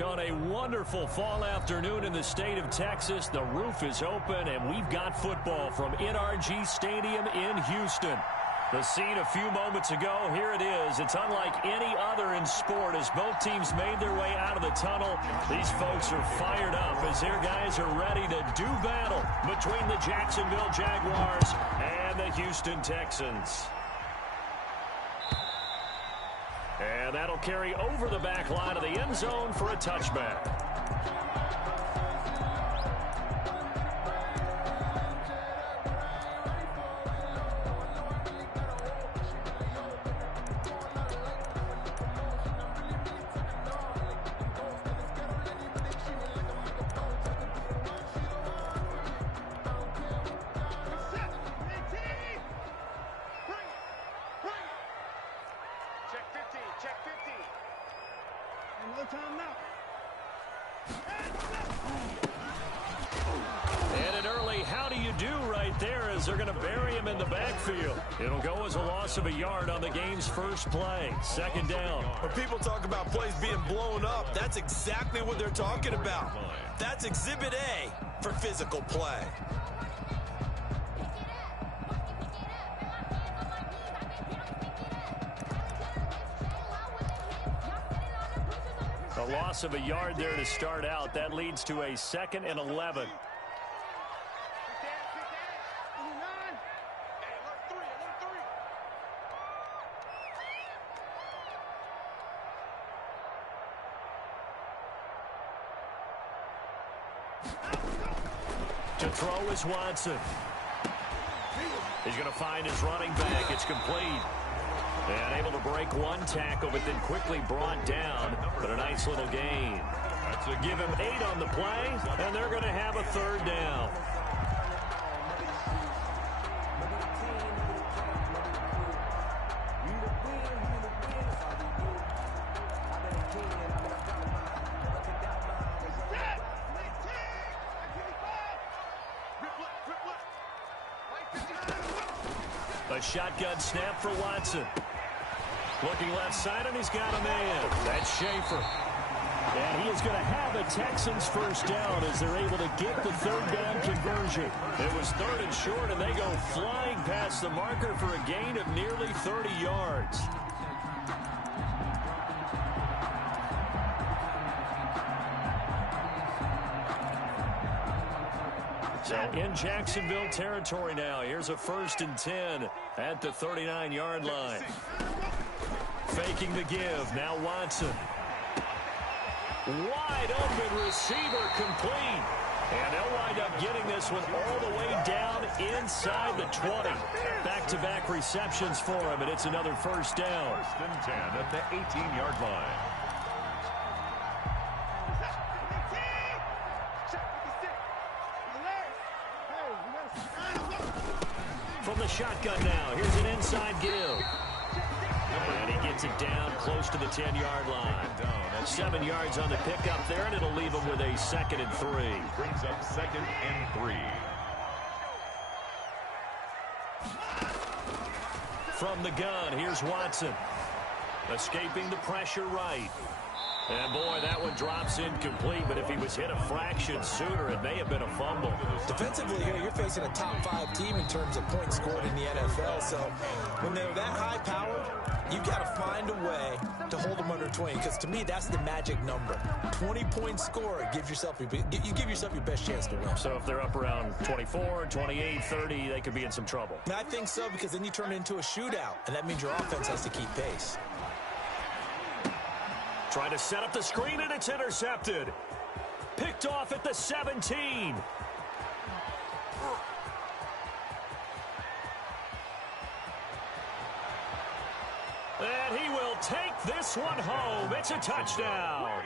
On a wonderful fall afternoon in the state of Texas, the roof is open, and we've got football from NRG Stadium in Houston. The scene a few moments ago, here it is. It's unlike any other in sport as both teams made their way out of the tunnel. These folks are fired up as their guys are ready to do battle between the Jacksonville Jaguars and the Houston Texans. And that'll carry over the back line of the end zone for a touchback. And an early how do you do right there as they're going to bury him in the backfield. It'll go as a loss of a yard on the game's first play. Second down. When people talk about plays being blown up, that's exactly what they're talking about. That's Exhibit A for physical play. A loss of a yard there to start out. That leads to a 2nd and 11. To throw is Watson. He's going to find his running back. It's complete. And able to break one tackle, but then quickly brought down. But a nice little gain. So give him 8 on the play, and they're going to have a 3rd down. A shotgun snap for Watson. Looking left side, and he's got a man. That's Schaefer. And he is going to have a Texans first down as they're able to get the 3rd down conversion. It was 3rd and short, and they go flying past the marker for a gain of nearly 30 yards. So in Jacksonville territory now. Here's a 1st and 10 at the 39-yard line. Faking the give. Now Watson. Wide open receiver complete. And they'll wind up getting this one all the way down inside the 20. Back-to-back receptions for him, and it's another 1st down. 1st and 10 at the 18-yard line. From the shotgun now, here's an inside give. And he gets it down close to the 10-yard line. 7 yards on the pickup there, and it'll leave him with a 2nd and 3. Brings up 2nd and 3. From the gun, here's Watson. Escaping the pressure right. And, boy, that one drops incomplete, but if he was hit a fraction sooner, it may have been a fumble. Defensively here, you're facing a top-5 team in terms of points scored in the NFL, so when they're that high-powered, you've got to find a way to hold them under 20, because to me, that's the magic number. 20-point score, you give yourself your best chance to win. So if they're up around 24, 28, 30, they could be in some trouble. And I think so, because then you turn it into a shootout, and that means your offense has to keep pace. Trying to set up the screen, and it's intercepted. Picked off at the 17. And he will take this one home. It's a touchdown.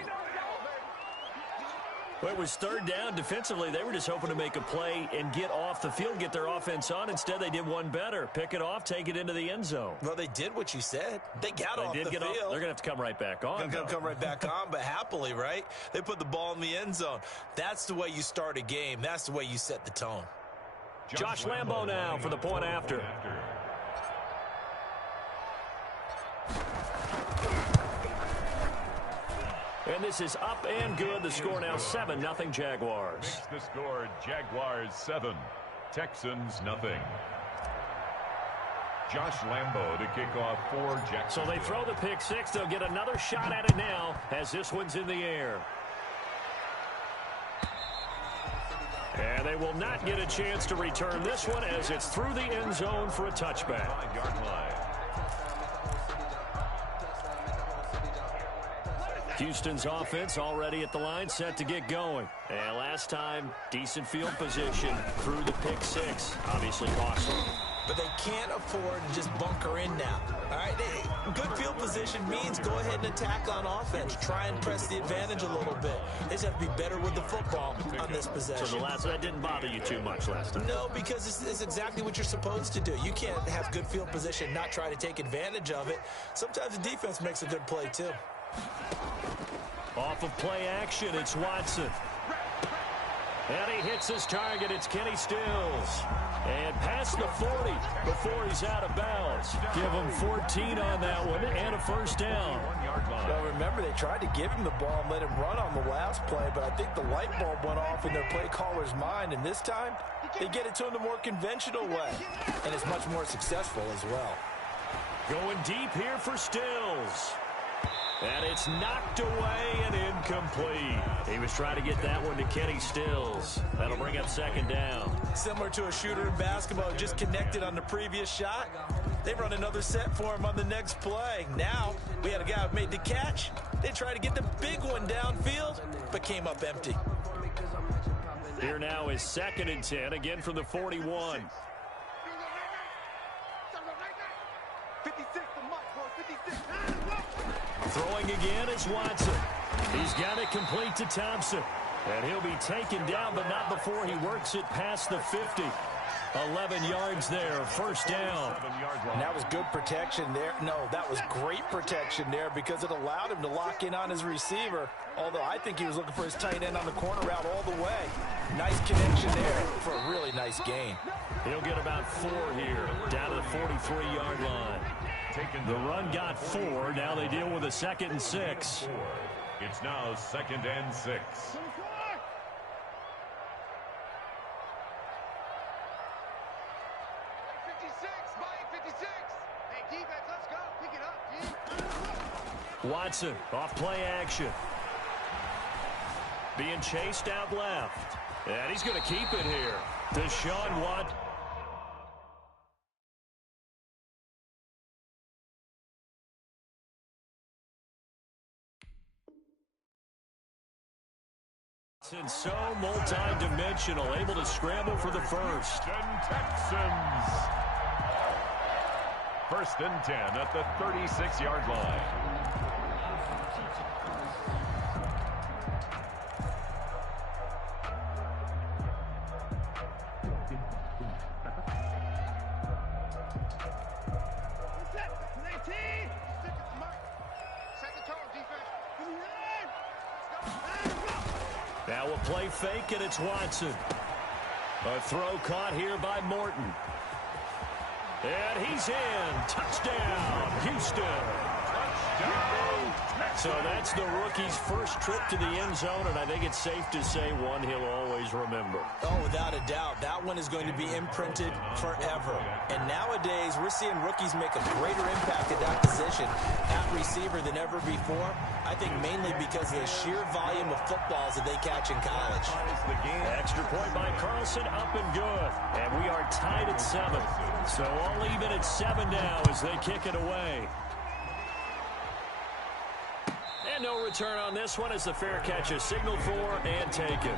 Well, it was 3rd down. Defensively, they were just hoping to make a play and get off the field, get their offense on. Instead, they did one better. Pick it off, take it into the end zone. Well, they did what you said. They got off the field. They're going to have to come right back on. They're going to come right back on, but happily, right? They put the ball in the end zone. That's the way you start a game. That's the way you set the tone. Josh Lambo now for the point after. And this is up and good. The score now 7-0 Jaguars. Makes the score Jaguars 7, Texans nothing. Josh Lambo to kick off for Jacksonville. So they throw the pick six. They'll get another shot at it now as this one's in the air. And they will not get a chance to return this one as it's through the end zone for a touchback. 5-yard line. Houston's offense already at the line, set to get going. And last time, decent field position through the pick six. Obviously costly. But they can't afford to just bunker in now. All right, good field position means go ahead and attack on offense. Try and press the advantage a little bit. They just have to be better with the football on this possession. So that didn't bother you too much last time? No, because it's exactly what you're supposed to do. You can't have good field position, not try to take advantage of it. Sometimes the defense makes a good play, too. Off of play action, it's Watson. And he hits his target. It's Kenny Stills. And past the 40 before he's out of bounds. Give him 14 on that one and a first down. Well, remember, they tried to give him the ball and let him run on the last play, but I think the light bulb went off in their play caller's mind, and this time they get it to him the more conventional way, and it's much more successful as well. Going deep here for Stills. And it's knocked away and incomplete. He was trying to get that one to Kenny Stills. That'll bring up second down. Similar to a shooter in basketball who just connected on the previous shot. They run another set for him on the next play. Now, we had a guy who made the catch. They tried to get the big one downfield, but came up empty. Here now is 2nd and 10, again from the 41. Throwing again is Watson. He's got it complete to Thompson. And he'll be taken down, but not before he works it past the 50. 11 yards there, first down. And that was good protection there. No, that was great protection there because it allowed him to lock in on his receiver. Although I think he was looking for his tight end on the corner route all the way. Nice connection there for a really nice gain. He'll get about 4 here, down to the 43-yard line. The run got 4. Now they deal with a 2nd and 6. It's now 2nd and 6. Watson off play action. Being chased out left. And he's going to keep it here. Deshaun Watson. And so multi-dimensional, able to scramble for the first. Texans. 1st and 10 at the 36-yard line. Now a play fake, and it's Watson. A throw caught here by Morton. And he's in. Touchdown, Houston. Touchdown. So that's the rookie's first trip to the end zone, and I think it's safe to say one he'll always remember. Oh, without a doubt. That one is going to be imprinted forever. And nowadays, we're seeing rookies make a greater impact at that position at receiver than ever before. I think mainly because of the sheer volume of footballs that they catch in college. Extra point by Carlson, up and good. And we are tied at 7. So all even at 7 now as they kick it away. And no return on this one as the fair catch is signaled for and taken.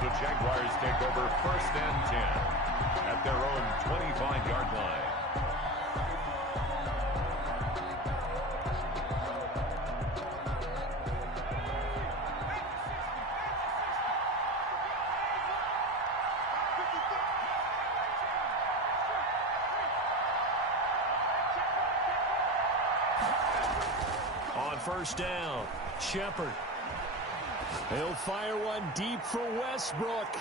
The Jaguars take over 1st and 10 at their own 25-yard line. First down, Shepard. He'll fire one deep for Westbrook.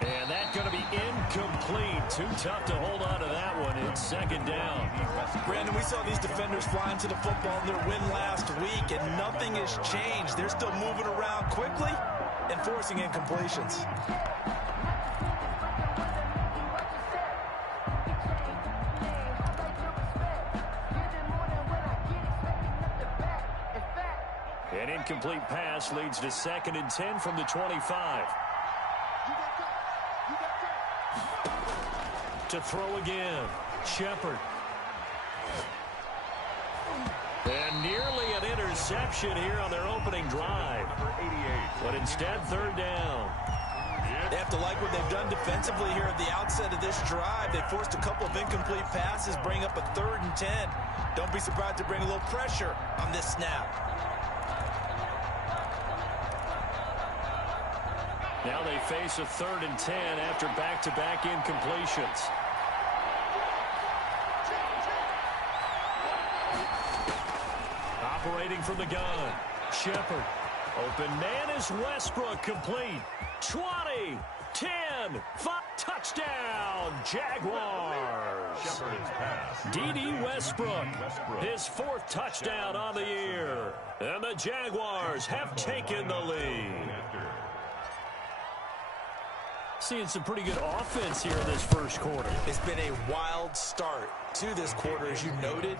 And And that's going to be incomplete. Too tough to hold on to that one. It's second down. Brandon, we saw these defenders flying to the football in their win last week, and nothing has changed. They're still moving around quickly and forcing incompletions. An incomplete pass leads to 2nd and 10 from the 25. To throw again. Shepard. And nearly an interception here on their opening drive. But instead, 3rd down. They have to like what they've done defensively here at the outset of this drive. They forced a couple of incomplete passes, bring up a 3rd and 10. Don't be surprised to bring a little pressure on this snap. Now they face a 3rd and 10 after back-to-back incompletions. Operating from the gun. Shepard. Open man is Westbrook, complete. 20, 10, 5, touchdown, Jaguars. D.D. Westbrook, his 4th touchdown on the year. And the Jaguars have taken the lead. Seeing some pretty good offense here in this first quarter. It's been a wild start to this quarter, as you noted.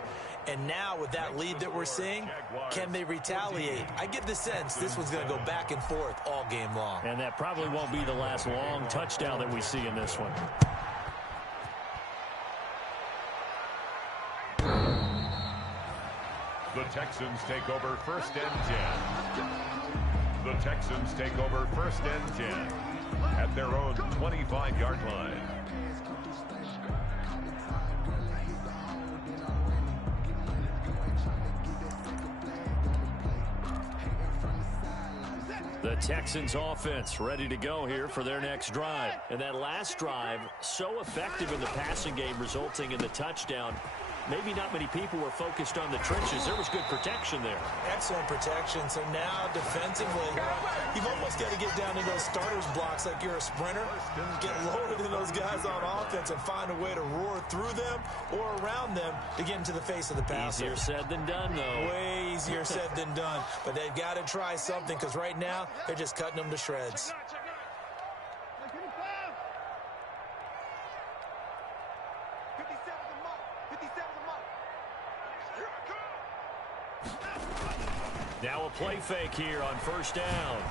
And now with that lead that we're seeing, can they retaliate? I get the sense this one's going to go back and forth all game long. And that probably won't be the last long touchdown that we see in this one. The Texans take over 1st and 10. The Texans take over 1st and 10 at their own 25-yard line. The Texans offense ready to go here for their next drive. And that last drive, so effective in the passing game, resulting in the touchdown. Maybe not many people were focused on the trenches. There was good protection there. Excellent protection. So now defensively, you've almost got to get down in those starters blocks like you're a sprinter. Get lower than those guys on offense and find a way to roar through them or around them to get into the face of the passer. Easier said than done, though. Way easier said than done. But they've got to try something because right now they're just cutting them to shreds. Now a play fake here on 1st down.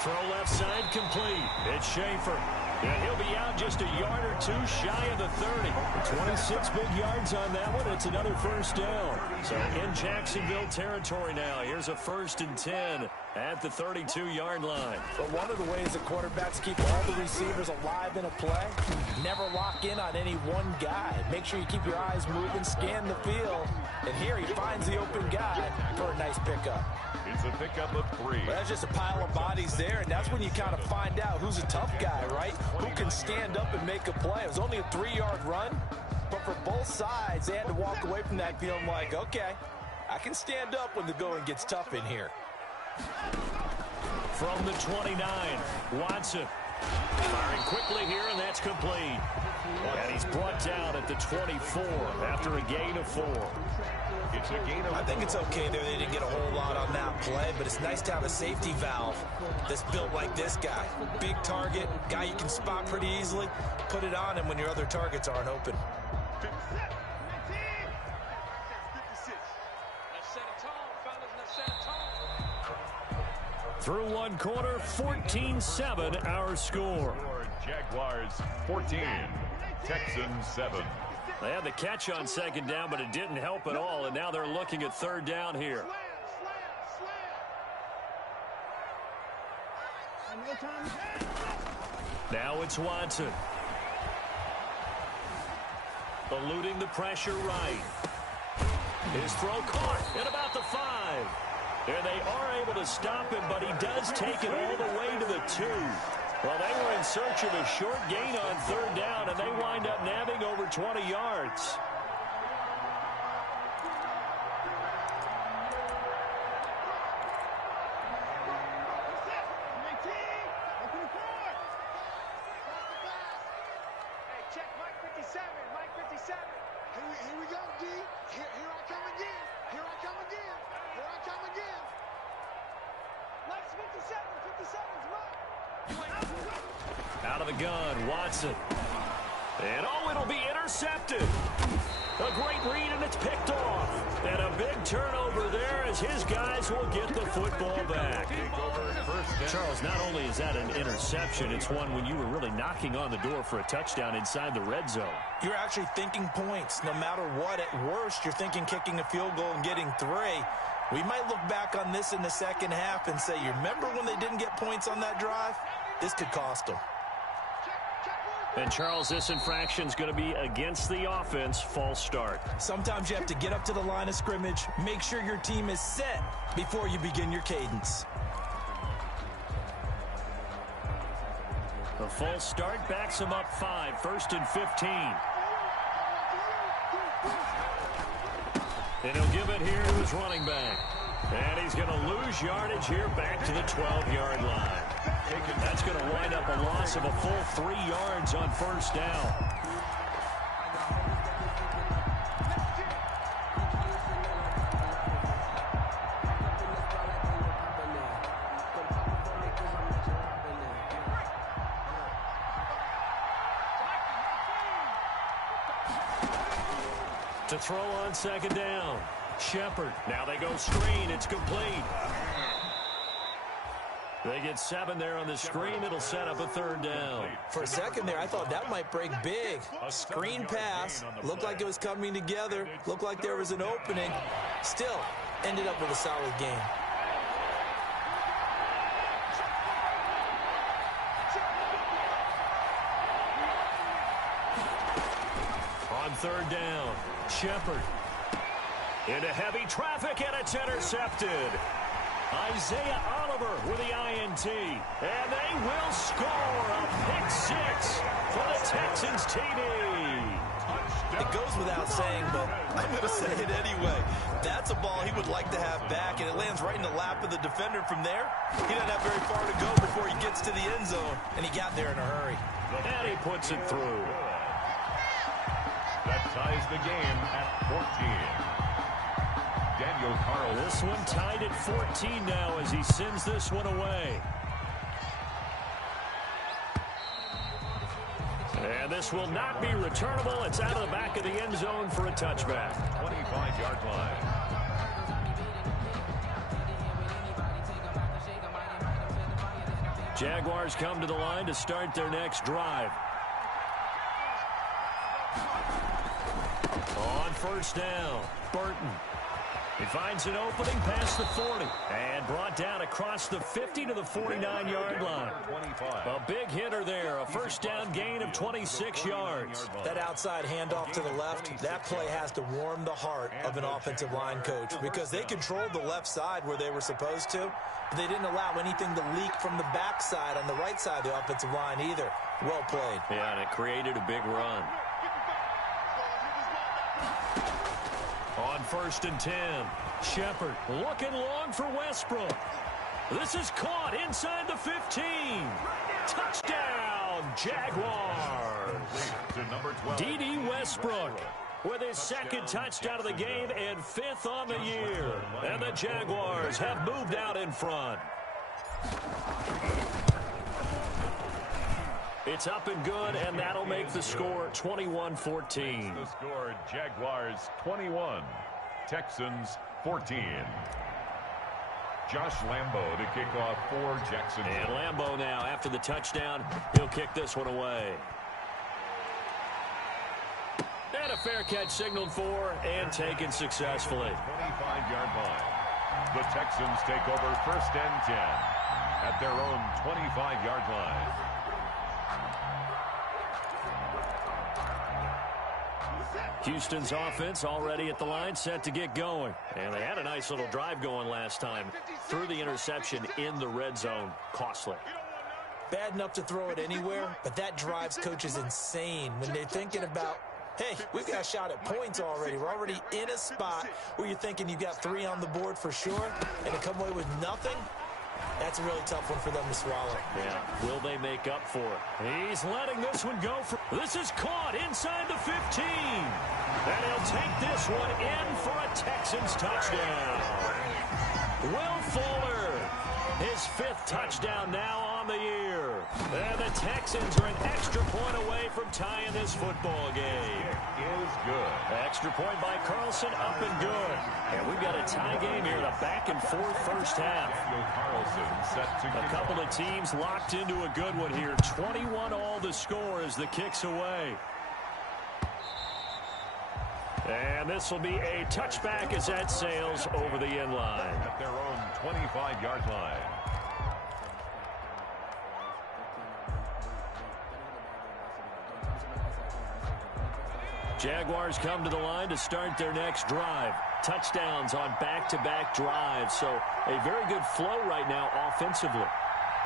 Throw left side complete. It's Schaefer. And he'll be out just a yard or two shy of the 30. 26 big yards on that one. It's another 1st down. So in Jacksonville territory now. Here's a 1st and 10 at the 32-yard line. But one of the ways that quarterbacks keep all the receivers alive in a play, never lock in on any one guy. Make sure you keep your eyes moving, scan the field. And here he finds the open guy for a nice pickup. It's a pickup of 3. Well, that's just a pile of bodies there, and that's when you kind of find out who's a tough guy, right? Who can stand up and make a play. It was only a 3-yard run, but for both sides, they had to walk away from that feeling like, okay, I can stand up when the going gets tough in here. From the 29, Watson firing quickly here, and that's complete. And he's brought down at the 24 after a gain of 4. It's a gain of 4. I think it's okay there. They didn't get a whole lot on that play, but it's nice to have a safety valve that's built like this guy. Big target, guy you can spot pretty easily. Put it on him when your other targets aren't open. Through one quarter, 14-7 our score. Jaguars 14, Texans 7. They had the catch on 2nd down, but it didn't help at all, and now they're looking at 3rd down here. Now it's Watson. Eluding the pressure right. His throw caught at about the 5. And they are able to stop him, but he does take it all the way to the 2. Well, they were in search of a short gain on 3rd down, and they wind up nabbing over 20 yards. Here we go, D. Here I come again. Here I come again. Here I come again. Next 50 seconds, run. Out of the gun, Watson. And it'll be intercepted. A great read, and it's picked off. And a big turnover there as his guys will get the football back. Charles, not only is that an interception, it's one when you were really knocking on the door for a touchdown inside the red zone. You're actually thinking points. No matter what, at worst, you're thinking kicking a field goal and getting 3. We might look back on this in the second half and say, you remember when they didn't get points on that drive? This could cost them. And, Charles, this infraction's going to be against the offense, false start. Sometimes you have to get up to the line of scrimmage, make sure your team is set before you begin your cadence. The false start backs him up 5, 1st and 15. And he'll give it here to his running back. And he's going to lose yardage here back to the 12-yard line. That's going to wind up a loss of a full 3 yards on first down. To throw on second down. Shepard. Now they go screen. It's complete. They get 7 there on the screen. It'll set up a 3rd down. For a second there, I thought that might break big. Screen pass. Looked like it was coming together. Looked like there was an opening. Still, ended up with a solid game. On 3rd down, Shepard. Into heavy traffic, and it's intercepted. Isaiah Oliver with the INT. And they will score a pick 6 for the Texans TD. It goes without saying, but I'm going to say it anyway. That's a ball he would like to have back, and it lands right in the lap of the defender from there. He doesn't have very far to go before he gets to the end zone, and he got there in a hurry. And he puts it through. That ties the game at 14. Daniel Carl. This one tied at 14 now as he sends this one away. And this will not be returnable. It's out of the back of the end zone for a touchback. 25-yard line. Jaguars come to the line to start their next drive. On first down, Burton. He finds an opening past the 40 and brought down across the 50 to the 49-yard line. A big hitter there, a first down gain of 26 yards. That outside handoff to the left, that play has to warm the heart of an offensive line coach because they controlled the left side where they were supposed to, but they didn't allow anything to leak from the backside on the right side of the offensive line either. Well played. Yeah, and it created a big run. On 1st and 10, Shepard looking long for Westbrook. This is caught inside the 15. Touchdown, Jaguars. D.D. Westbrook with his 2nd touchdown of the game and 5th on the year. And the Jaguars have moved out in front. It's up and good, and that'll make the score 21-14. The score, Jaguars 21, Texans 14. Josh Lambo to kick off for Jacksonville. And Lambo now, after the touchdown, he'll kick this one away. And a fair catch signaled for and taken successfully. 25-yard line. The Texans take over 1st and 10 at their own 25-yard line. Houston's offense already at the line, set to get going. And they had a nice little drive going last time. Threw the interception in the red zone. Costly. Bad enough to throw it anywhere, but that drives coaches insane when they're thinking about, hey, we've got a shot at points already. We're already in a spot where you're thinking you've got 3 on the board for sure, and to come away with nothing, that's a really tough one for them to swallow. Yeah, will they make up for it? He's letting this one go for... This is caught inside the 15. And he'll take this one in for a Texans touchdown. Will Fuller, his 5th touchdown now on the year. And the Texans are an extra point away from tying this football game. It is good. Extra point by Carlson, up and good. And we've got a tie game here in a back-and-forth first half. Carlson set to A couple of teams locked into a good one here. 21 all the score as the kick's away. And this will be a touchback as that sails over the end line. at their own 25-yard line. Jaguars come to the line to start their next drive. Touchdowns on back-to-back drives. So a very good flow right now offensively.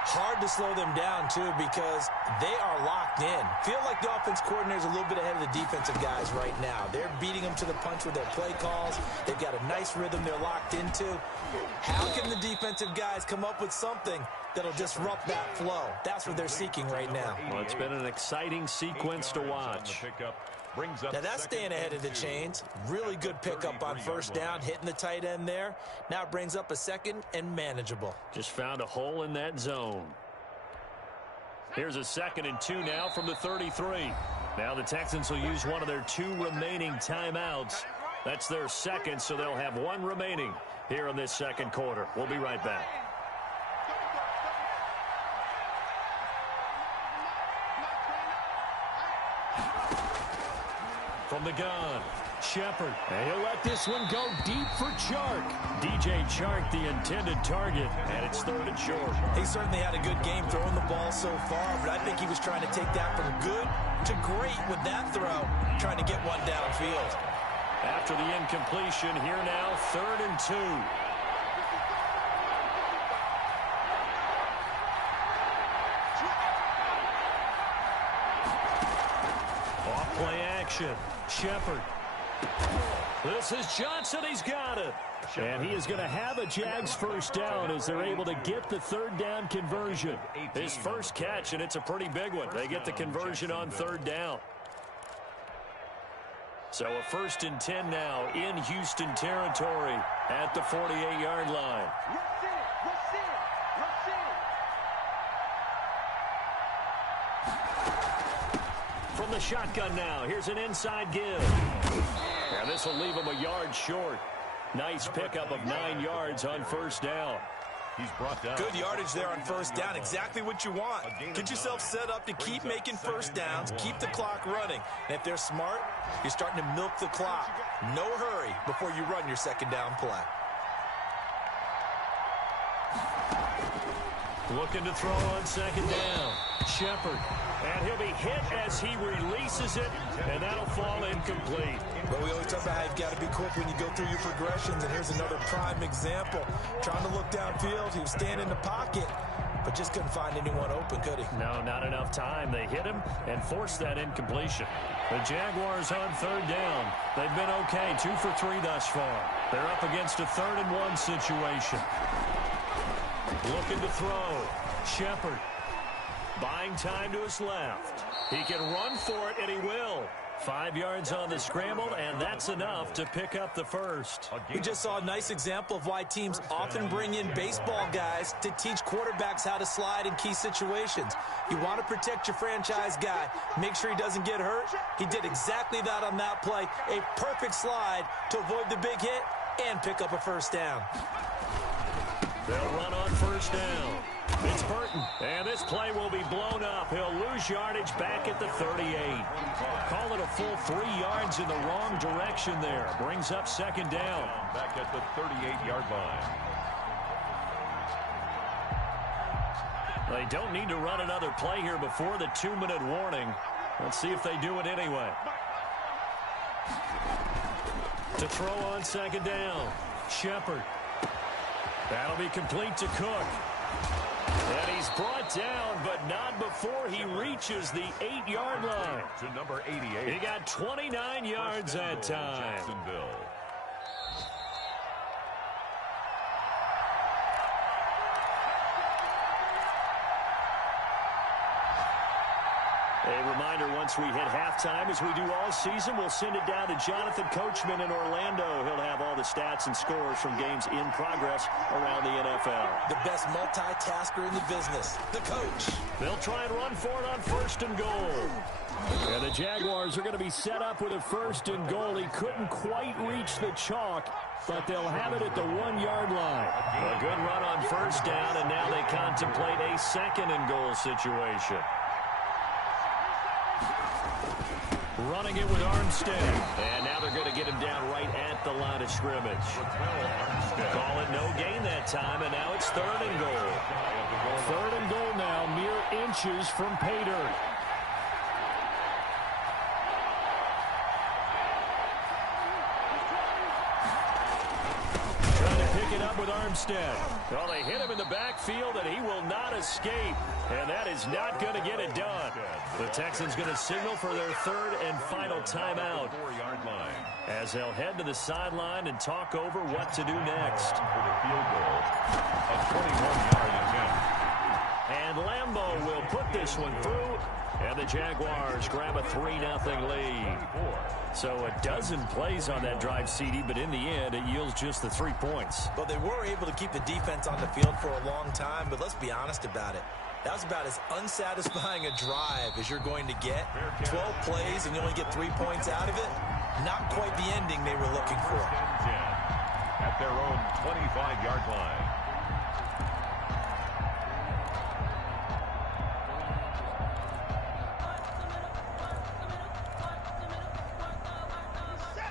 Hard to slow them down, too, because they are locked in. Feel like the offense coordinator is a little bit ahead of the defensive guys right now. They're beating them to the punch with their play calls. They've got a nice rhythm they're locked into. How can the defensive guys come up with something that'll disrupt that flow? That's what they're seeking right now. Well, it's been an exciting sequence to watch. Now that's staying ahead of the chains. Really good pickup on first down, hitting the tight end there. Now it brings up a second and manageable. Just found a hole in that zone. Here's a 2nd and 2 now from the 33. Now the Texans will use one of their 2 remaining timeouts. That's their 2nd, so they'll have 1 remaining here in this 2nd quarter. We'll be right back. From the gun, Shepard. And he'll let this one go deep for Chark. DJ Chark, the intended target, and it's 3rd and short. He certainly had a good game throwing the ball so far, but I think he was trying to take that from good to great with that throw, trying to get one downfield. After the incompletion, here now, 3rd and 2. Off-play action. Shepard. This is Johnson. He's got it. And he is going to have a Jags first down as they're able to get the 3rd down conversion. His first catch, and it's a pretty big one. They get the conversion on 3rd down. So a 1st and 10 now in Houston territory at the 48-yard line. From the shotgun now, here's an inside give. And this will leave him a yard short. Nice pickup of 9 yards on first down. He's brought down. Good yardage there on first down. Exactly what you want. Get yourself set up to keep making first downs, keep the clock running. And if they're smart, you're starting to milk the clock. No hurry before you run your 2nd down play. Looking to throw on 2nd down. Shepard. And he'll be hit as he releases it, and that'll fall incomplete. But we always talk about how you've got to be quick when you go through your progressions, and here's another prime example. Trying to look downfield, he was standing in the pocket, but just couldn't find anyone open, could he? No, not enough time. They hit him and forced that incompletion. The Jaguars on 3rd down. They've been okay, 2 for 3 thus far. They're up against a 3rd and 1 situation. Looking to throw. Shepard. Buying time to his left. He can run for it, and he will. 5 yards on the scramble, and that's enough to pick up the first. We just saw a nice example of why teams often bring in baseball guys to teach quarterbacks how to slide in key situations. You want to protect your franchise guy. Make sure he doesn't get hurt. He did exactly that on that play. A perfect slide to avoid the big hit and pick up a first down. They'll run on first down. It's Burton, and this play will be blown up. He'll lose yardage back at the 38. Call it a full 3 yards in the wrong direction there. Brings up 2nd down. Back at the 38-yard line. They don't need to run another play here before the 2-minute warning. Let's see if they do it anyway. To throw on 2nd down. Shepard. That'll be complete to Cook. And he's brought down, but not before he reaches the 8-yard line. To number 88. He got 29 yards that time. Jacksonville. A reminder reminder, once we hit halftime, as we do all season, we'll send it down to Jonathan Coachman in Orlando. He'll have all the stats and scores from games in progress around the NFL. The best multitasker in the business, the coach. They'll try and run for it on 1st and goal. And the Jaguars are going to be set up with a 1st and goal. He couldn't quite reach the chalk, but they'll have it at the 1-yard line. A good run on 1st down, and now they contemplate a 2nd and goal situation. Running it with Armstead. And now they're going to get him down right at the line of scrimmage. Call it no gain that time, and now it's 3rd and goal. 3rd and goal now, mere inches from pay dirt. With Armstead. Well, they hit him in the backfield, and he will not escape. And that is not going to get it done. The Texans going to signal for their 3rd and final timeout, as they'll head to the sideline and talk over what to do next. For the field goal, a 21-yard attempt. And Lambeau will put this one through, and the Jaguars grab a 3-0 lead. So a dozen plays on that drive, CD, but in the end, it yields just the 3 points. Well, they were able to keep the defense on the field for a long time, but let's be honest about it. That was about as unsatisfying a drive as you're going to get. 12 plays and you only get 3 points out of it. Not quite the ending they were looking for. At their own 25-yard line.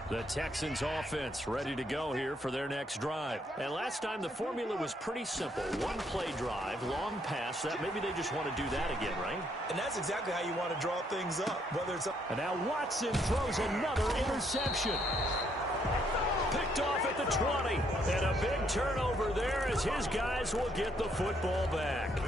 The Texans offense ready to go here for their next drive. And last time the formula was pretty simple. 1-play drive, long pass. That maybe they just want to do that again, right? And that's exactly how you want to draw things up. Whether it's And now Watson throws another interception. Picked off at the 20. And a big turnover there as his guys will get the football back.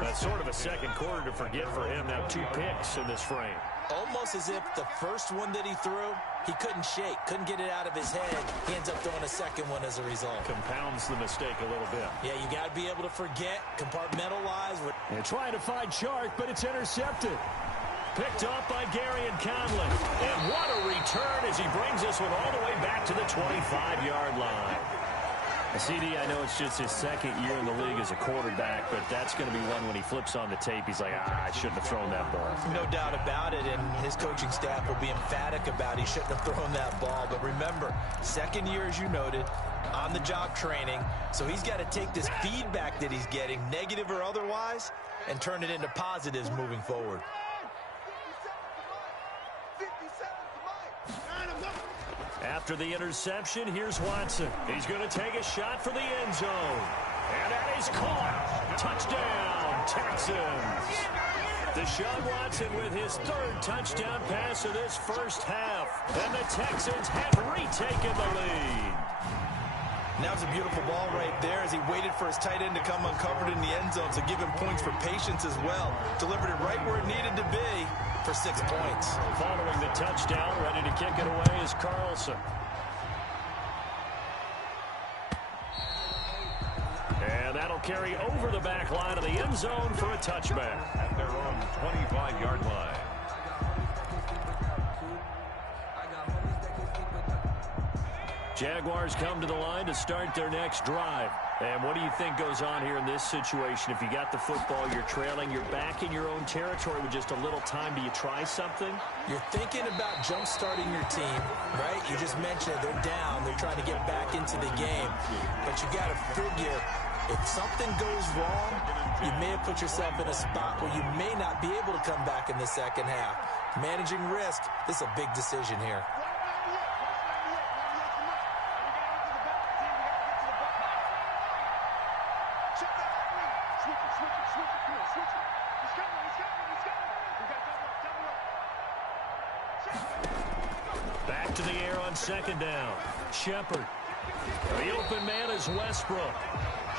That's sort of a second quarter to forget for him. Now 2 picks in this frame. Almost as if the first one that he threw, he couldn't shake, couldn't get it out of his head. He ends up throwing a second one as a result. Compounds the mistake a little bit. Yeah, you got to be able to forget, compartmentalize. And trying to find Chark, but it's intercepted. Picked off by Gary and Conley. And what a return as he brings this one all the way back to the 25-yard line. CD, I know it's just his 2nd year in the league as a quarterback, but that's going to be one when he flips on the tape. He's like, I shouldn't have thrown that ball. No doubt about it, and his coaching staff will be emphatic about he shouldn't have thrown that ball. But remember, 2nd year, as you noted, on-the-job training, so he's got to take this feedback that he's getting, negative or otherwise, and turn it into positives moving forward. After the interception, here's Watson. He's going to take a shot for the end zone. And that is caught. Touchdown, Texans. Deshaun Watson with his 3rd touchdown pass of this first half. And the Texans have retaken the lead. Now it's a beautiful ball right there as he waited for his tight end to come uncovered in the end zone to give him points for patience as well. Delivered it right where it needed to be for 6 points. Following the touchdown, ready to kick it away is Carlson. And that'll carry over the back line of the end zone for a touchback. At their own 25-yard line. Jaguars come to the line to start their next drive. And what do you think goes on here in this situation? If you got the football, you're trailing, you're back in your own territory with just a little time. Do you try something? You're thinking about jump-starting your team, right? You just mentioned it. They're down. They're trying to get back into the game. But you got to figure, if something goes wrong, you may have put yourself in a spot where you may not be able to come back in the second half. Managing risk, this is a big decision here. Back to the air on 2nd down. Shepard. The open man is Westbrook.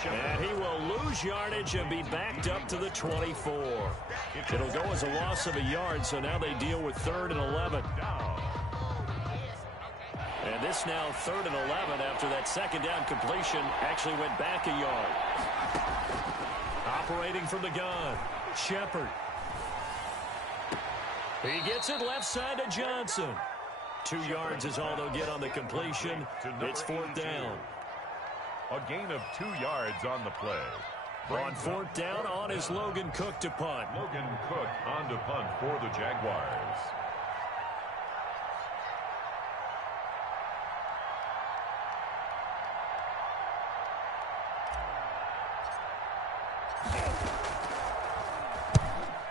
And he will lose yardage and be backed up to the 24. It'll go as a loss of a yard, so now they deal with 3rd and 11. And this now 3rd and 11 after that 2nd down completion actually went back a yard. Operating from the gun, Shepard. He gets it left side to Johnson. 2 yards is all they'll get on the completion. It's 4th down. A gain of 2 yards on the play. On 4th down, on is Logan Cook to punt. Logan Cook on to punt for the Jaguars.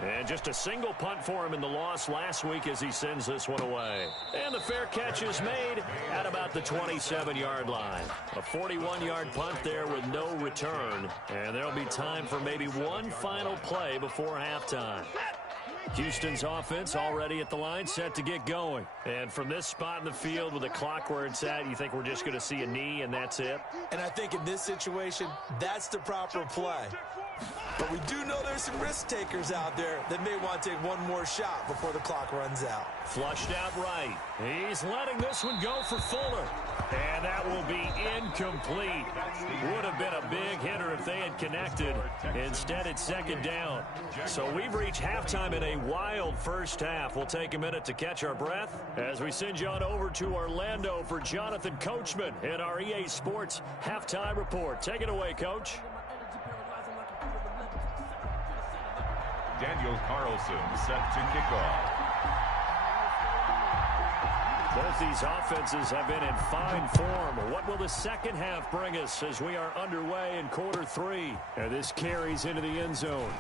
And just a single punt for him in the loss last week as he sends this one away. And the fair catch is made at about the 27-yard line. A 41-yard punt there with no return. And there'll be time for maybe one final play before halftime. Houston's offense already at the line, set to get going. And from this spot in the field with the clock where it's at, you think we're just going to see a knee and that's it? And I think in this situation, that's the proper play. But we do know there's some risk takers out there that may want to take one more shot before the clock runs out. Flushed out right. He's letting this one go for Fuller. And that will be incomplete. Would have been a big hitter if they had connected. Instead, it's 2nd down. So we've reached halftime in a wild first half. We'll take a minute to catch our breath as we send you on over to Orlando for Jonathan Coachman in our EA Sports Halftime Report. Take it away, Coach. Daniel Carlson set to kick off. Both these offenses have been in fine form. What will the second half bring us as we are underway in quarter 3? And this carries into the end zone.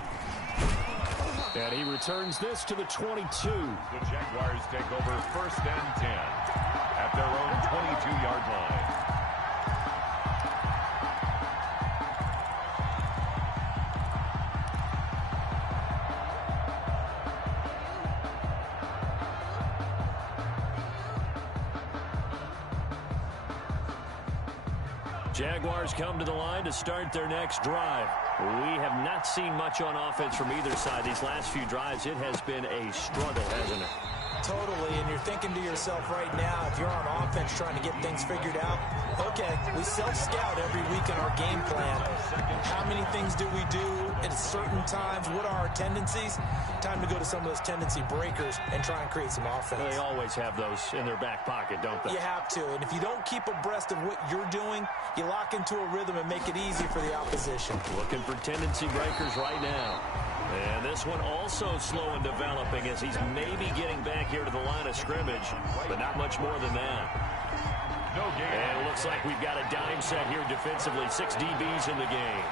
And he returns this to the 22. The Jaguars take over 1st and 10 at their own 22-yard line. Jaguars come to the line to start their next drive. We have not seen much on offense from either side. These last few drives, it has been a struggle, hasn't it? Totally, and you're thinking to yourself right now, if you're on offense trying to get things figured out, okay, we self-scout every week in our game plan. How many things do we do at certain times? What are our tendencies? Time to go to some of those tendency breakers and try and create some offense. They always have those in their back pocket, don't they? You have to, and if you don't keep abreast of what you're doing, you lock into a rhythm and make it easy for the opposition. Looking for tendency breakers right now. And this one also slow and developing as he's maybe getting back here to the line of scrimmage, but not much more than that. No game. And it looks like we've got a dime set here defensively. 6 DBs in the game.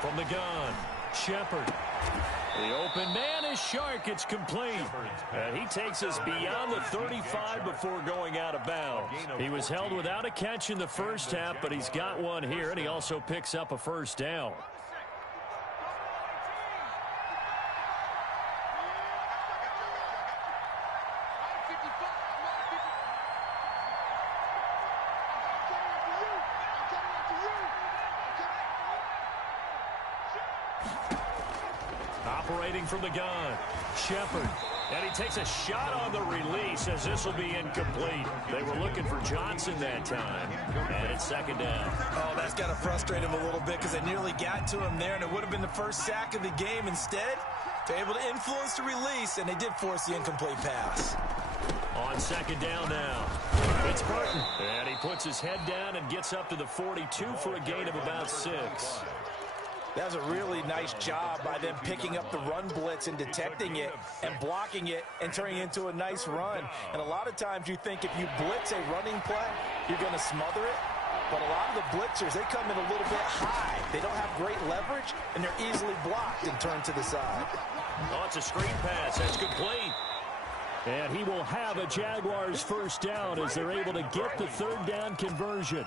From the gun, Shepard. The open man is Shark. It's complete. And he takes us beyond the 35 before going out of bounds. He was held without a catch in the first half, but he's got one here, and he also picks up a 1st down. Operating from the gun, Shepard. And he takes a shot on the release as this will be incomplete. They were looking for Johnson that time. And it's 2nd down. Oh, that's got to frustrate him a little bit because they nearly got to him there, and it would have been the first sack of the game. Instead, they're able to influence the release, and they did force the incomplete pass. On 2nd down now, it's Burton. And he puts his head down and gets up to the 42 for a gain of about 6. That was a really nice job by them picking up the run blitz and detecting it and blocking it and turning it into a nice run. And a lot of times you think if you blitz a running play, you're going to smother it. But a lot of the blitzers, they come in a little bit high. They don't have great leverage, and they're easily blocked and turned to the side. Oh, it's a screen pass. That's complete. And he will have a Jaguars 1st down as they're able to get the 3rd down conversion.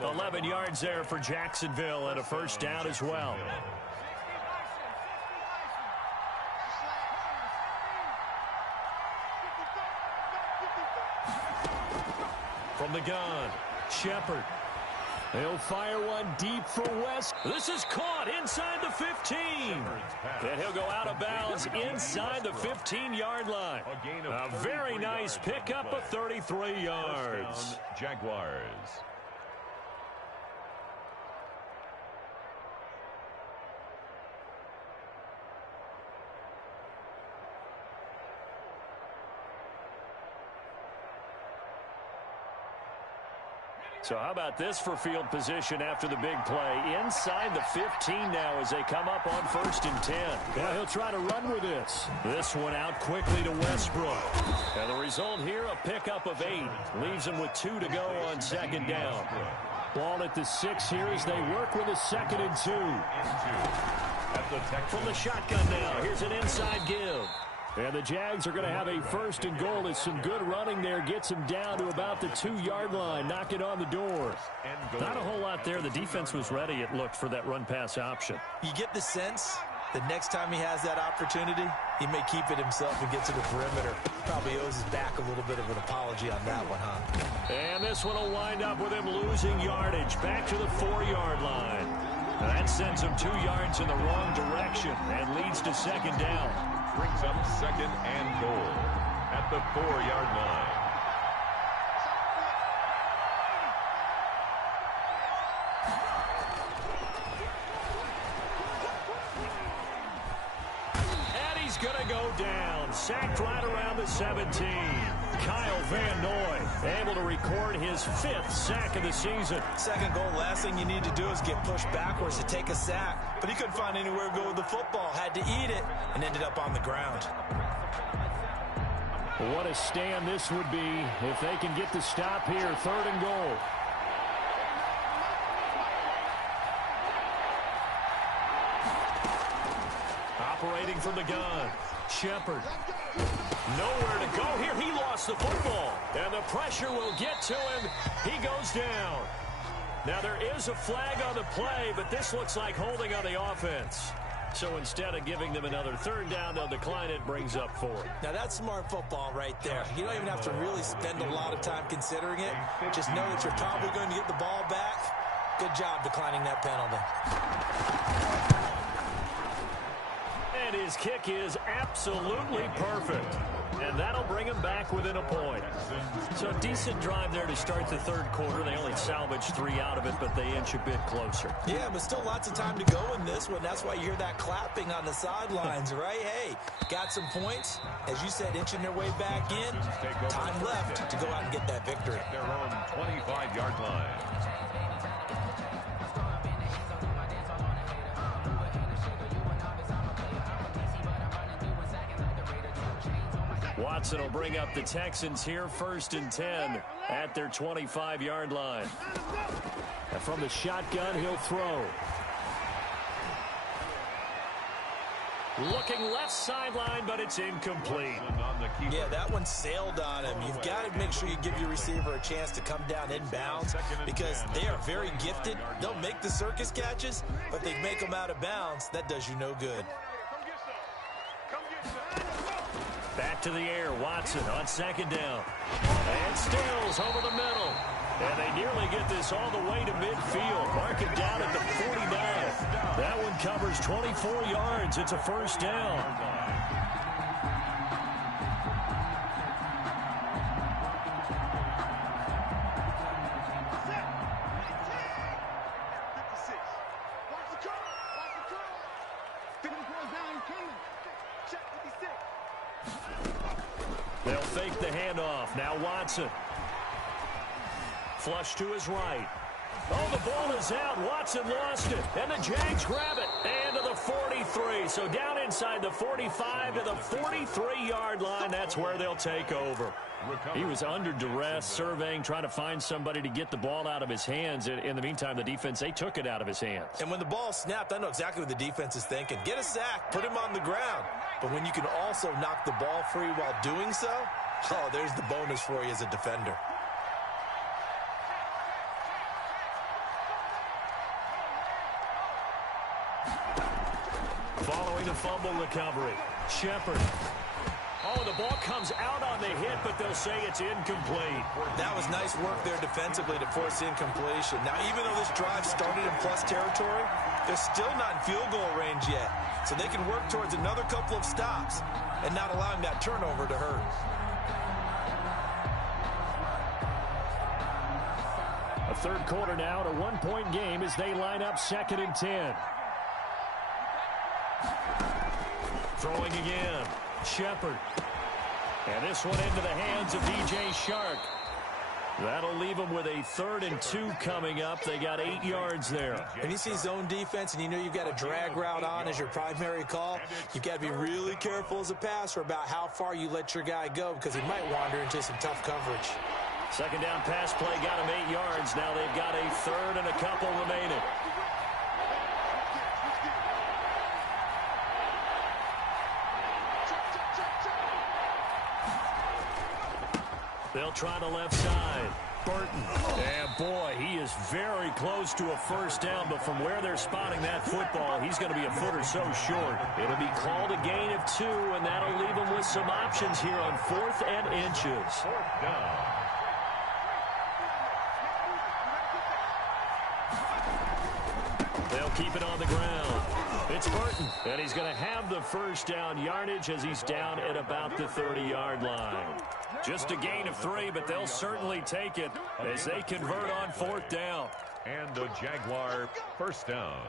11 yards there for Jacksonville and a 1st down as well. From the gun, Shepard. He'll fire one deep for West. This is caught inside the 15. And he'll go out of bounds inside the 15-yard line. A very nice pickup of 33 yards. Jaguars. So how about this for field position after the big play? Inside the 15 now as they come up on 1st and 10. Yeah, he'll try to run with this. This one out quickly to Westbrook. And the result here, a pickup of 8. Leaves them with 2 to go on 2nd down. Ball at the 6 here as they work with a 2nd and 2. From the shotgun now, here's an inside give. And the Jags are going to have a 1st and goal as some good running there gets them down to about the 2-yard line, knocking on the door. Not a whole lot there. The defense was ready, it looked, for that run-pass option. You get the sense that next time he has that opportunity, he may keep it himself and get to the perimeter. Probably owes his back a little bit of an apology on that one, huh? And this one will wind up with him losing yardage back to the 4-yard line. That sends him 2 yards in the wrong direction and leads to 2nd down. Brings up 2nd and goal at the 4-yard line. And he's going to go down. Sacked right around the 17. Kyle Van Noy able to record his 5th sack of the season. 2nd goal, last thing you need to do is get pushed backwards to take a sack. But he couldn't find anywhere to go with the football. Had to eat it and ended up on the ground. What a stand this would be if they can get the stop here. 3rd and goal. Operating from the gun. Shepard. Nowhere to go here. He lost the football. And the pressure will get to him. He goes down. Now there is a flag on the play, but this looks like holding on the offense. So instead of giving them another 3rd down, they'll decline it. Brings up 4. Now that's smart football right there. You don't even have to really spend a lot of time considering it. Just know that you're probably going to get the ball back. Good job declining that penalty. And his kick is absolutely perfect. And that'll bring him back within a point. So a decent drive there to start the 3rd quarter. They only salvaged 3 out of it, but they inch a bit closer. Yeah, but still lots of time to go in this one. That's why you hear that clapping on the sidelines, right? Hey, got some points. As you said, inching their way back in. Time left to go out and get that victory. Their own 25-yard line. Watson will bring up the Texans here, 1st and 10 at their 25-yard line. And from the shotgun, he'll throw. Looking left sideline, but it's incomplete. Yeah, that one sailed on him. You've got to make sure you give your receiver a chance to come down inbounds because they are very gifted. They'll make the circus catches, but they make them out of bounds. That does you no good. Back to the air, Watson on 2nd down. And Stills over the middle. And they nearly get this all the way to midfield. Mark it down at the 49. That one covers 24 yards. It's a 1st down. They'll fake the handoff. Now Watson. Flush to his right. Oh, the ball is out. Watson lost it. And the Jags grab it. And to the 43. So down inside the 45 to the 43-yard line. That's where they'll take over. He was under duress, surveying, trying to find somebody to get the ball out of his hands. In the meantime, the defense, they took it out of his hands. And when the ball snapped, I know exactly what the defense is thinking. Get a sack. Put him on the ground. But when you can also knock the ball free while doing so, oh, there's the bonus for you as a defender. Following the fumble recovery, Shepard. Oh, the ball comes out on the hit, but they'll say it's incomplete. That was nice work there defensively to force incompletion. Now, even though this drive started in plus territory, they're still not in field goal range yet. So they can work towards another couple of stops and not allowing that turnover to hurt. A 3rd quarter now, a 1-point game as they line up 2nd and 10. Throwing again. Shepard. And this one into the hands of DJ Shark. That'll leave them with a 3rd and 2 coming up. They got 8 yards there. When you see zone defense and you know you've got a drag route on as your primary call, you've got to be really careful as a passer about how far you let your guy go because he might wander into some tough coverage. 2nd down pass play got them 8 yards. Now they've got a 3rd and a couple remaining. They'll try the left side. Burton. And boy, he is very close to a 1st down, but from where they're spotting that football, he's going to be a foot or so short. It'll be called a gain of 2, and that'll leave him with some options here on 4th and inches. 4th down. They'll keep it on the ground. It's Burton, and he's going to have the 1st down yardage as he's down at about the 30-yard line. Just a gain of 3, but they'll certainly take it as they convert on 4th down. And a Jaguar 1st down.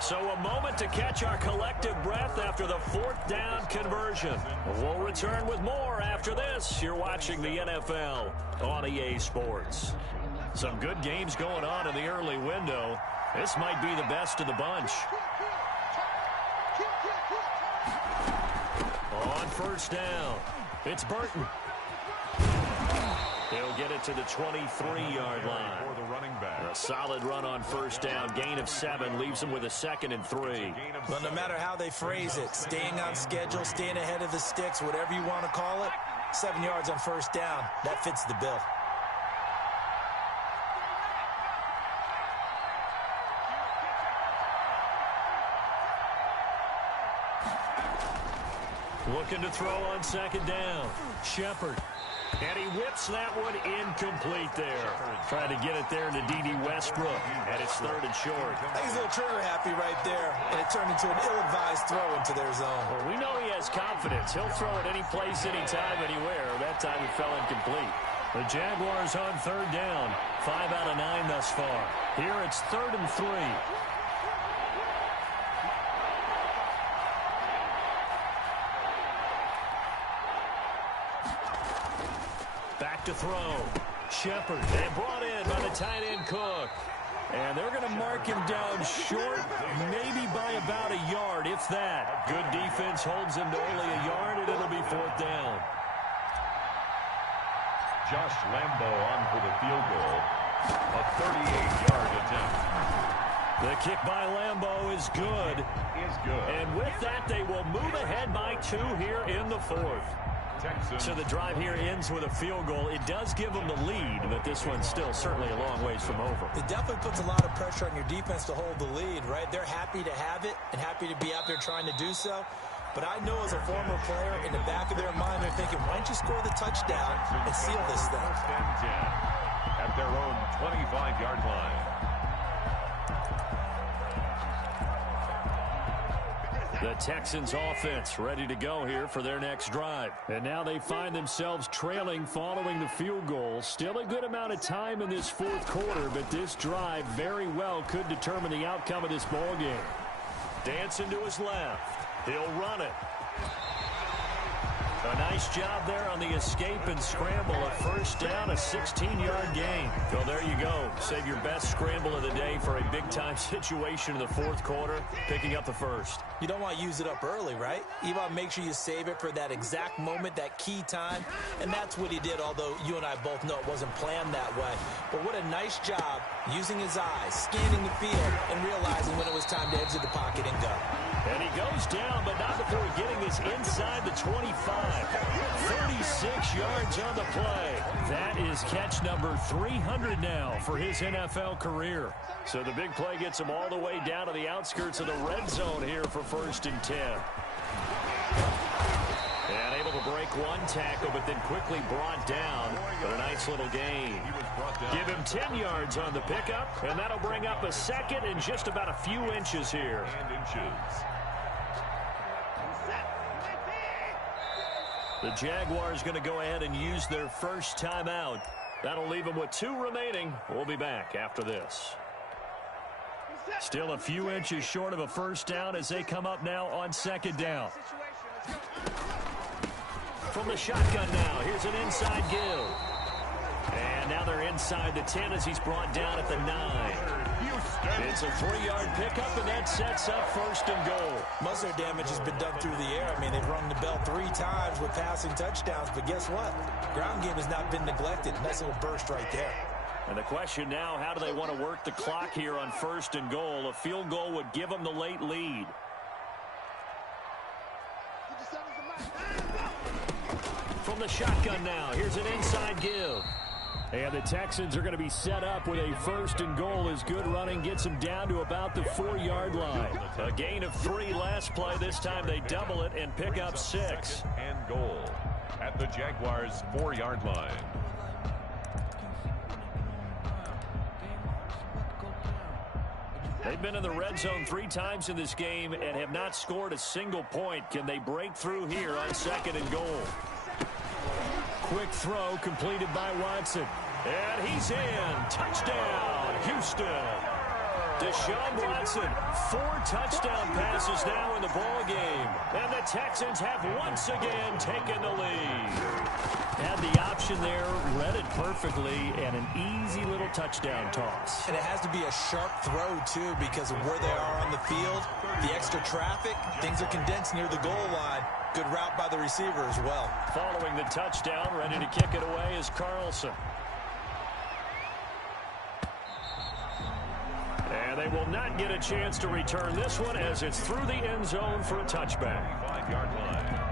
So a moment to catch our collective breath after the 4th down conversion. We'll return with more after this. You're watching the NFL on EA Sports. Some good games going on in the early window. This might be the best of the bunch. On 1st down, it's Burton. He'll get it to the 23-yard line. For the running back. A solid run on 1st down. Gain of 7 leaves him with a 2nd and 3. But no matter how they phrase it, staying on schedule, staying ahead of the sticks, whatever you want to call it, 7 yards on 1st down, that fits the bill. Looking to throw on 2nd down. Shepard. And he whips that one incomplete there. Trying to get it there to D.D. Westbrook. And it's 3rd and short. I think he's a little trigger happy right there. And it turned into an ill-advised throw into their zone. Well, we know he has confidence. He'll throw it any place, anytime, anywhere. That time it fell incomplete. The Jaguars on 3rd down. 5 out of 9 thus far. Here it's 3rd and 3. Back to throw. Shepard. And brought in by the tight end Cook. And they're going to mark him down short, maybe by about a yard, if that. Good defense holds him to only a yard, and it'll be 4th down. Josh Lambo on for the field goal. A 38-yard attempt. The kick by Lambo is good. Is good. And with that, they will move ahead by 2 here in the 4th. Texans. So the drive here ends with a field goal. It does give them the lead, but this one's still certainly a long ways from over. It definitely puts a lot of pressure on your defense to hold the lead, right? They're happy to have it and happy to be out there trying to do so. But I know as a former player, in the back of their mind, they're thinking, why don't you score the touchdown and seal this thing? 1st and 10 at their own 25-yard line. The Texans offense ready to go here for their next drive. And now they find themselves trailing following the field goal. Still a good amount of time in this 4th quarter, but this drive very well could determine the outcome of this ball game. Dancing to his left. He'll run it. A nice job there on the escape and scramble. A 1st down, a 16-yard gain. So there you go. Save your best scramble of the day for a big-time situation in the 4th quarter, picking up the 1st. You don't want to use it up early, right? You want to make sure you save it for that exact moment, that key time. And that's what he did, although you and I both know it wasn't planned that way. But what a nice job using his eyes, scanning the field, and realizing when it was time to exit the pocket and go. And he goes down, but not before getting this inside the 25. 36 yards on the play. That is catch number 300 now for his NFL career. So the big play gets him all the way down to the outskirts of the red zone here for 1st and 10. And able to break one tackle, but then quickly brought down. But a nice little gain. Give him 10 yards on the pickup, and that'll bring up a 2nd and just about a few inches here. The Jaguars going to go ahead and use their first timeout. That'll leave them with 2 remaining. We'll be back after this. Still a few inches short of a first down as they come up now on second down. From the shotgun now, here's an inside give. And now they're inside the 10 as he's brought down at the 9. It's a 3-yard pickup, and that sets up first and goal. Most of their damage has been done through the air. I mean, they've rung the bell 3 times with passing touchdowns, but guess what? Ground game has not been neglected. Nice little burst right there. And the question now, how do they want to work the clock here on first and goal? A field goal would give them the late lead. From the shotgun now, here's an inside give. And the Texans are going to be set up with a first and goal as good running gets them down to about the 4-yard line. A gain of 3 last play. This time they double it and pick up 6. And goal at the Jaguars' 4-yard line. They've been in the red zone 3 times in this game and have not scored a single point. Can they break through here on second and goal? Quick throw completed by Watson. And he's in. Touchdown, Houston. Deshaun Watson, 4 touchdown passes now in the ball game. And the Texans have once again taken the lead. Had the option there, read it perfectly, and an easy little touchdown toss. And it has to be a sharp throw, too, because of where they are on the field, the extra traffic, things are condensed near the goal line. Good route by the receiver as well. Following the touchdown, ready to kick it away is Carlson. And they will not get a chance to return this one as it's through the end zone for a touchback. 5-yard line.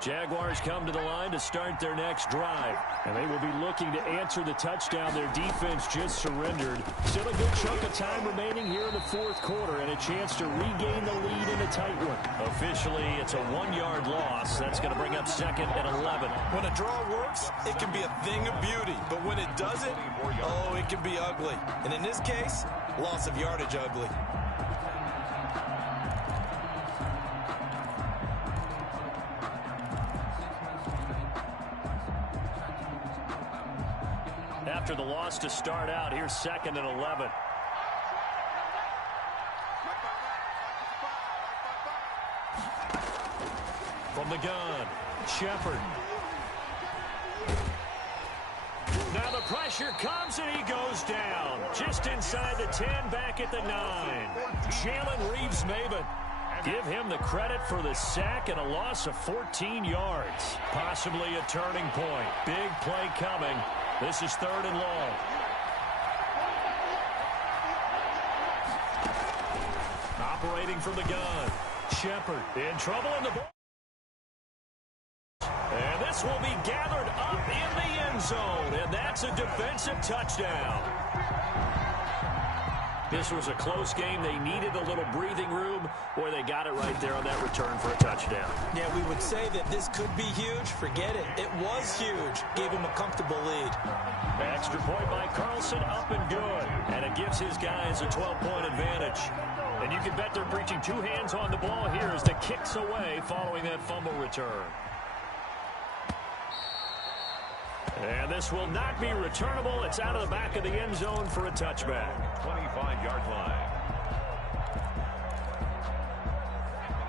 Jaguars come to the line to start their next drive. And they will be looking to answer the touchdown their defense just surrendered. Still a good chunk of time remaining here in the 4th quarter and a chance to regain the lead in a tight one. Officially, it's a 1-yard loss. That's going to bring up second and 11. When a draw works, it can be a thing of beauty. But when it doesn't, oh, it can be ugly. And in this case, loss of yardage ugly. After the loss to start out, here's second and 11. From the gun, Shepard. Now the pressure comes and he goes down. Just inside the 10, back at the 9. Jalen Reeves-Maybin. Give him the credit for the sack and a loss of 14 yards. Possibly a turning point. Big play coming. This is 3rd and long. Operating from the gun. Shepard in trouble in the ball. And this will be gathered up in the end zone. And that's a defensive touchdown. This was a close game. They needed a little breathing room. Boy, they got it right there on that return for a touchdown. Yeah, we would say that this could be huge. Forget it. It was huge. Gave him a comfortable lead. Extra point by Carlson, up and good. And it gives his guys a 12-point advantage. And you can bet they're preaching 2 hands on the ball here as the kick's away following that fumble return. And this will not be returnable. It's out of the back of the end zone for a touchback. 25-yard line.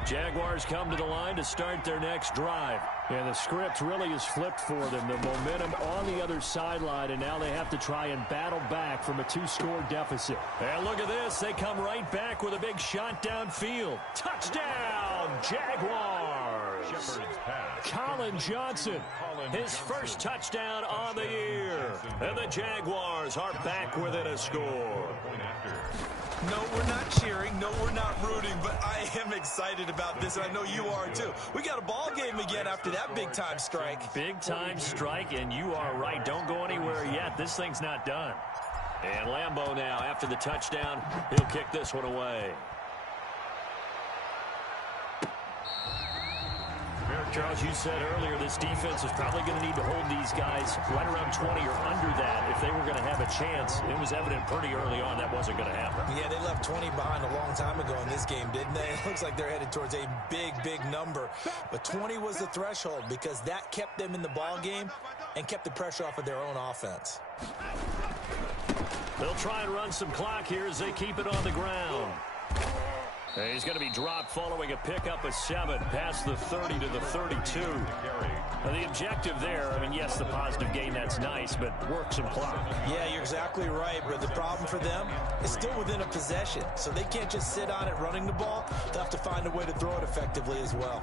Jaguars come to the line to start their next drive. And the script really is flipped for them. The momentum on the other sideline, and now they have to try and battle back from a 2-score deficit. And look at this. They come right back with a big shot downfield. Touchdown, Jaguars! Shepard's pass. Colin Johnson, his first touchdown on the year. And the Jaguars are back within a score. No, we're not cheering. No, we're not rooting. But I am excited about this, and I know you are too. We got a ball game again after that big-time strike. Big-time strike, and you are right. Don't go anywhere yet. This thing's not done. And Lambeau now, after the touchdown, he'll kick this one away. Fair Charles, you said earlier this defense is probably going to need to hold these guys right around 20 or under that if they were going to have a chance. It was evident pretty early on that wasn't going to happen. Yeah, they left 20 behind a long time ago in this game, didn't they? It looks like they're headed towards a big, big number. But 20 was the threshold because that kept them in the ball game and kept the pressure off of their own offense. They'll try and run some clock here as they keep it on the ground. And he's going to be dropped following a pickup of 7 past the 30 to the 32. Now the objective there, I mean, yes, the positive gain, that's nice, but work some clock. Yeah, you're exactly right, but the problem for them is still within a possession, so they can't just sit on it running the ball. They'll have to find a way to throw it effectively as well.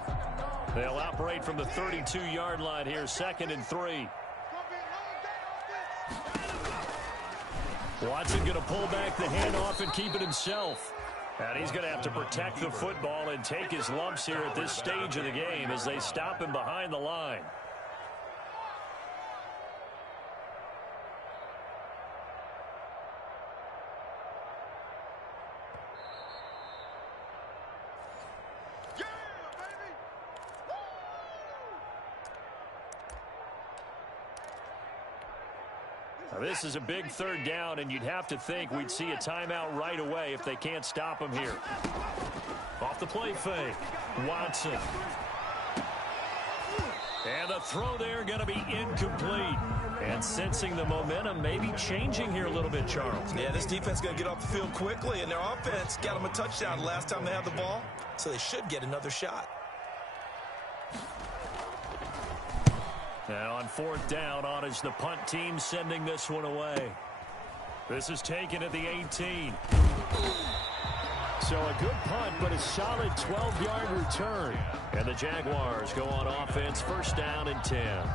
They'll operate from the 32-yard line here, 2nd and 3. Watson going to pull back the handoff and keep it himself. And he's going to have to protect the football and take his lumps here at this stage of the game as they stop him behind the line. Now, this is a big 3rd down, and you'd have to think we'd see a timeout right away if they can't stop him here. Off the play fake, Watson. And the throw there going to be incomplete. And sensing the momentum maybe changing here a little bit, Charles. Yeah, this defense is going to get off the field quickly, and their offense got them a touchdown last time they had the ball, so they should get another shot. Now on 4th down, on is the punt team sending this one away. This is taken at the 18. So a good punt, but a solid 12-yard return. And the Jaguars go on offense, 1st down and 10.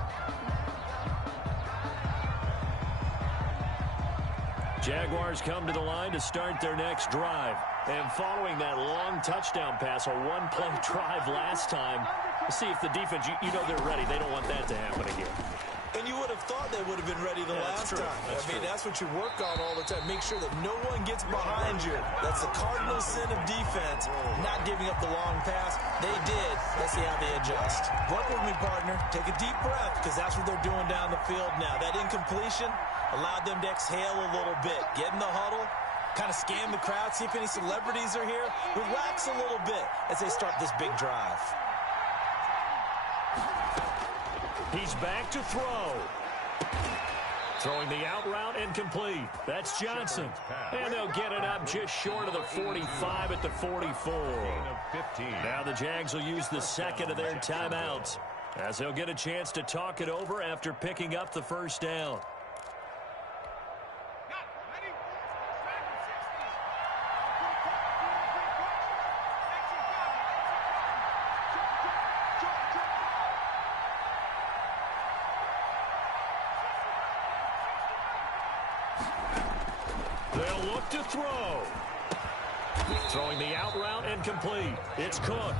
Jaguars come to the line to start their next drive. And following that long touchdown pass, a one-play drive last time, see if the defense, you know they're ready. They don't want that to happen again. And you would have thought they would have been ready the last time. That's what you work on all the time. Make sure that no one gets behind you. That's the cardinal sin of defense, not giving up the long pass. They did. Let's see how they adjust. Work with me, partner. Take a deep breath, because that's what they're doing down the field now. That incompletion allowed them to exhale a little bit. Get in the huddle, kind of scan the crowd, see if any celebrities are here. Relax a little bit as they start this big drive. He's back to throw. Throwing the out route incomplete. That's Johnson. And they'll get it up just short of the 45 at the 44. Now the Jags will use the 2nd of their timeouts as they'll get a chance to talk it over after picking up the 1st down. They'll look to throw. Throwing the out route incomplete. It's Cook.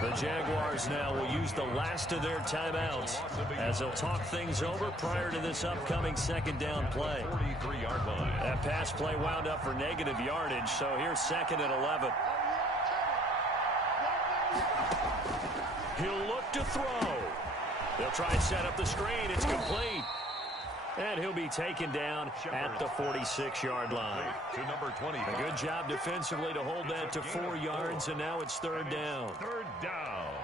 The Jaguars now will use the last of their timeouts as they'll talk things over prior to this upcoming 2nd down play. 43-yard line. That pass play wound up for negative yardage, so here's 2nd and 11. He'll look to throw. They'll try and set up the screen. It's complete. And he'll be taken down at the 46-yard line. To number 20. A good job defensively to hold that to 4 yards, and now it's 3rd down. 3rd down.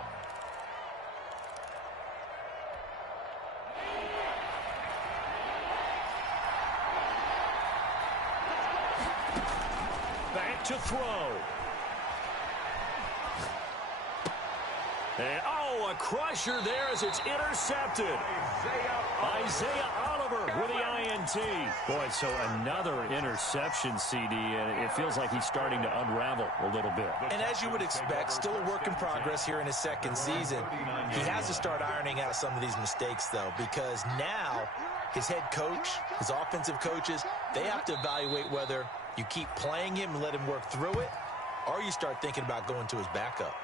Back to throw. And, a crusher there as it's intercepted. Isaiah Oliver with the INT. Boy, so another interception, CD, and it feels like he's starting to unravel a little bit. And as you would expect, still a work in progress here in his 2nd season. He has to start ironing out some of these mistakes, though, because now his head coach, his offensive coaches, they have to evaluate whether you keep playing him and let him work through it, or you start thinking about going to his backup.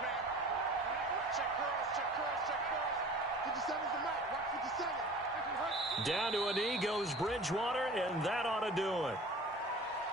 man. Check girls, check girls, check girls. 57's the mic. Watch 57. Down to a knee goes Bridgewater, and that ought to do it.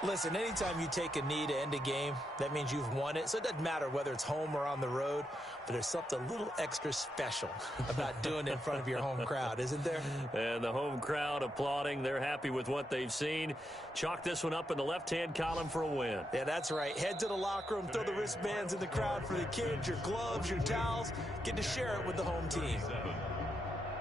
Listen, anytime you take a knee to end a game, that means you've won it. So it doesn't matter whether it's home or on the road, but there's something a little extra special about doing it in front of your home crowd, isn't there? And the home crowd applauding. They're happy with what they've seen. Chalk this one up in the left-hand column for a win. Yeah, that's right. Head to the locker room, throw the wristbands in the crowd for the kids, your gloves, your towels. Get to share it with the home team.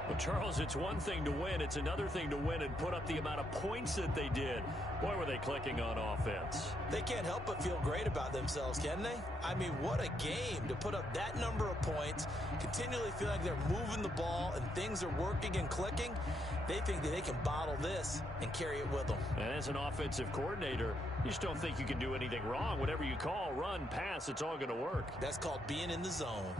Well, Charles, it's one thing to win. It's another thing to win and put up the amount of points that they did. Boy, were they clicking on offense. They can't help but feel great about themselves, can they? I mean, what a game to put up that number of points, continually feel like they're moving the ball and things are working and clicking. They think that they can bottle this and carry it with them. And as an offensive coordinator, you just don't think you can do anything wrong. Whatever you call, run, pass, it's all going to work. That's called being in the zone.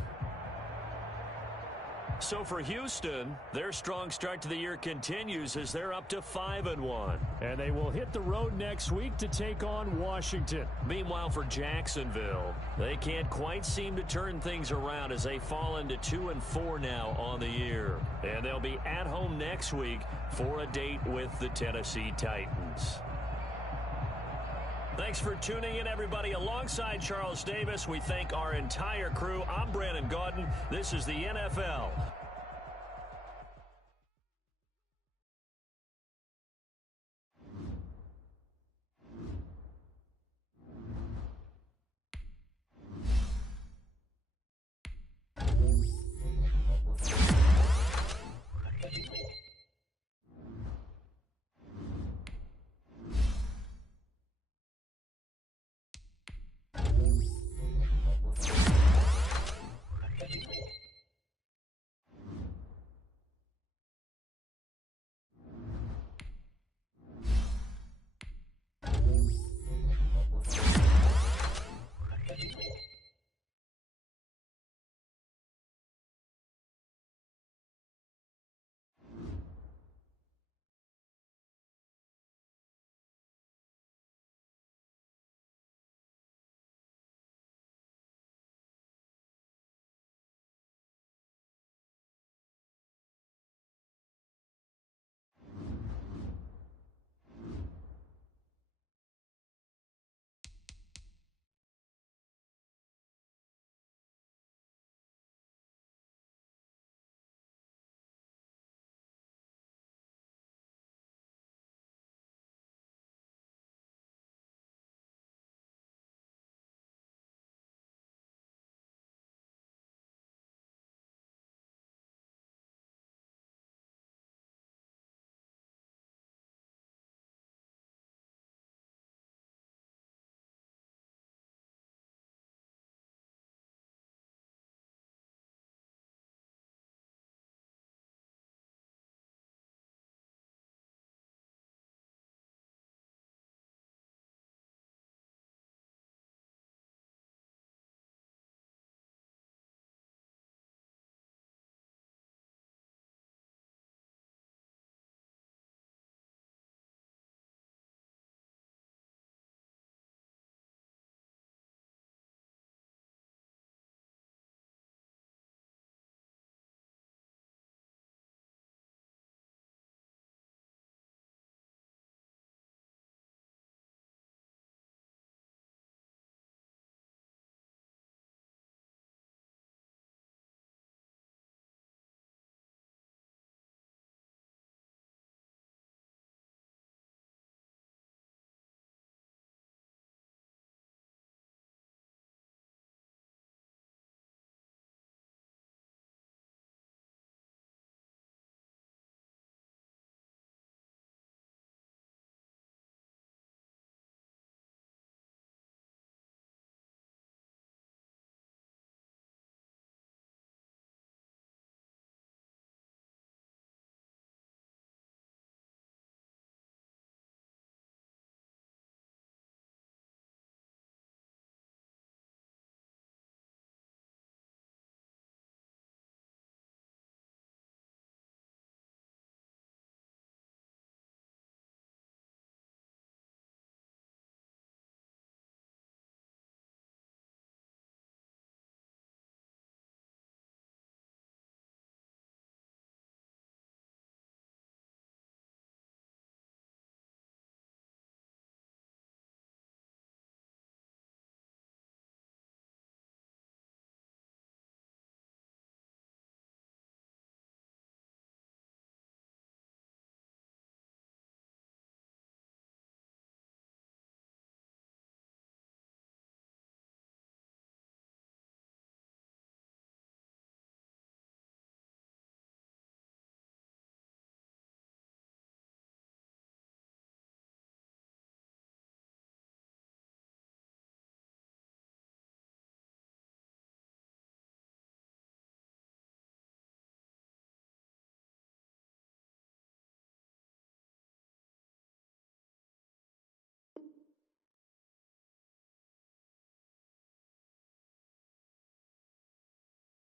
So for Houston, their strong start to the year continues as they're up to 5-1. And they will hit the road next week to take on Washington. Meanwhile, for Jacksonville, they can't quite seem to turn things around as they fall into 2-4 now on the year. And they'll be at home next week for a date with the Tennessee Titans. Thanks for tuning in, everybody. Alongside Charles Davis, we thank our entire crew. I'm Brandon Gaudin. This is the NFL